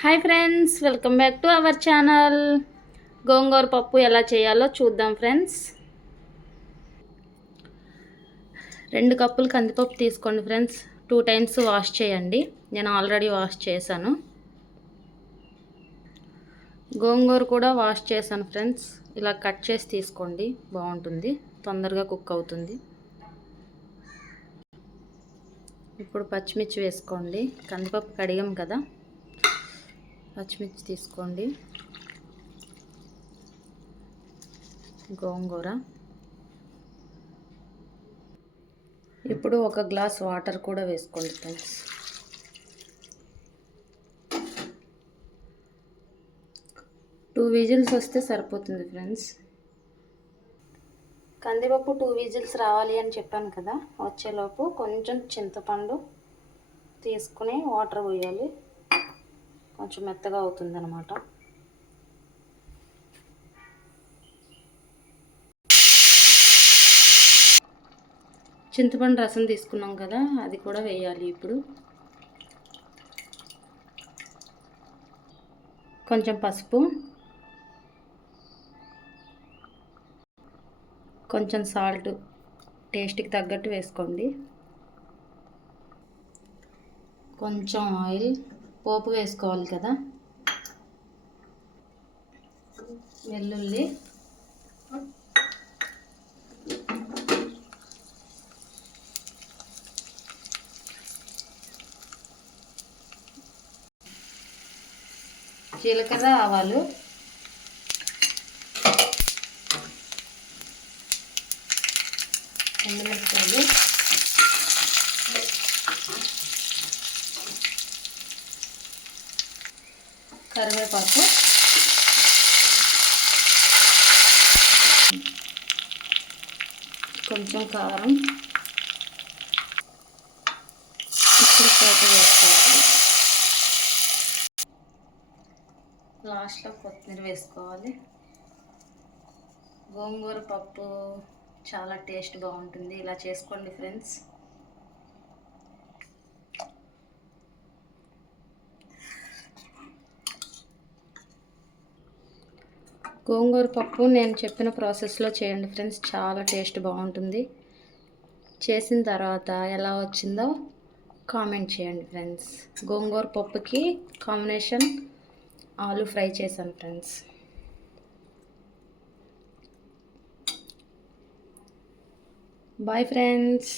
Hi friends, welcome back to our channel. గోంగూర పప్పు ఎలా చేయాలో చూద్దాం ఫ్రెండ్స్. 2 కప్పులు కందిపప్పు తీసుకోండి ఫ్రెండ్స్. 2 టైమ్స్ వాష్ చేయండి. నేను ఆల్రెడీ వాష్ చేశాను. గోంగూర కూడా వాష్ చేశాను ఫ్రెండ్స్. ఇలా కట్ చేసి తీసుకోండి, బాగుంటుంది, తొందరగా కుక్ అవుతుంది. ఇప్పుడు పచ్చిమిర్చి వేసుకోండి. కందిపప్పు కడిగాం కదా, పచ్చిమిర్చి తీసుకోండి. గోంగూర, ఇప్పుడు 1 గ్లాస్ వాటర్ కూడా వేసుకోండి ఫ్రెండ్స్. టూ విజిల్స్ వస్తే సరిపోతుంది ఫ్రెండ్స్. కందిపప్పు 2 విజిల్స్ రావాలి అని చెప్పాను కదా, వచ్చేలోపు కొంచెం చింతపండు తీసుకుని వాటర్ పోయాలి, కొంచెం మెత్తగా అవుతుంది అన్నమాట. చింతపండు రసం తీసుకున్నాం కదా, అది కూడా వేయాలి. ఇప్పుడు కొంచెం పసుపు, కొంచెం సాల్ట్ టేస్ట్కి తగ్గట్టు వేసుకోండి. కొంచెం ఆయిల్, పోపు వేసుకోవాలి కదా, వెల్లుల్లి, జీలకర్ర, ఆవాలు, ఎండుమిరపకాయలు, కరివేపాకు, కొంచెం కారం, ఇప్పుడు పోపు వేసుకోవాలి. లాస్ట్లో కొత్తిమీర వేసుకోవాలి. గోంగూర పప్పు చాలా టేస్ట్ బాగుంటుంది. ఇలా చేసుకోండి ఫ్రెండ్స్. గోంగూర పప్పు నేను చెప్పిన ప్రాసెస్లో చేయండి ఫ్రెండ్స్, చాలా టేస్ట్ బాగుంటుంది. చేసిన తర్వాత ఎలా వచ్చిందో కామెంట్ చేయండి ఫ్రెండ్స్. గోంగూర పప్పుకి కాంబినేషన్ ఆలు ఫ్రై చేశాను ఫ్రెండ్స్. Bye friends.